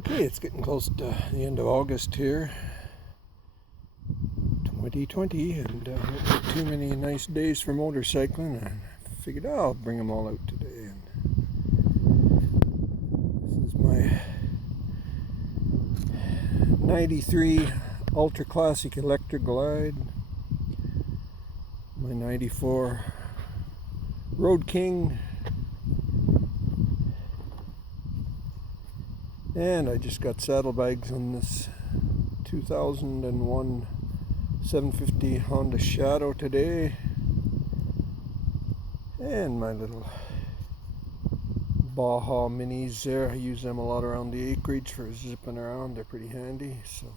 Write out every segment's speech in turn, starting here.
Okay, it's getting close to the end of August here, 2020, and not too many nice days for motorcycling. I figured I'll bring them all out today. And this is my 93 Ultra Classic Electric Glide, my 94 Road King, and I just got saddlebags on this 2001 750 Honda Shadow today, and my little Baja minis there. I use them a lot around the acreage for zipping around. They're pretty handy. So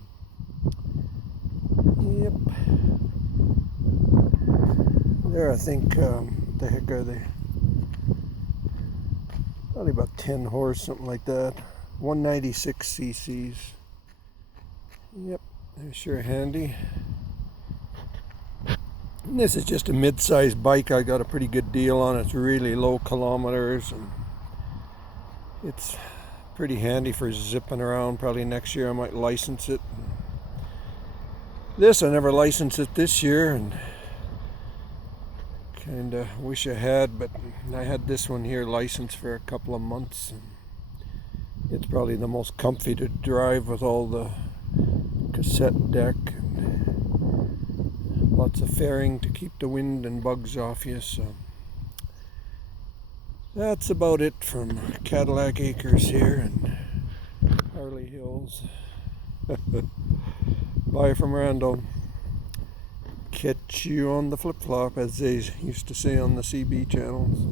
yep, there I think what the heck are they, probably about 10 horse, something like that, 196 cc's. Yep, they're sure handy. And this is just a mid-sized bike. I got a pretty good deal on it. It's really low kilometers and it's pretty handy for zipping around. Probably next year I might license it. This, I never licensed it this year, and kinda wish I had, but I had this one here licensed for a couple of months. And it's probably the most comfy to drive with all the cassette deck and lots of fairing to keep the wind and bugs off you. So that's about it from Cadillac Acres here and Harley Hills. Bye from Randall. Catch you on the flip-flop, as they used to say on the CB channels.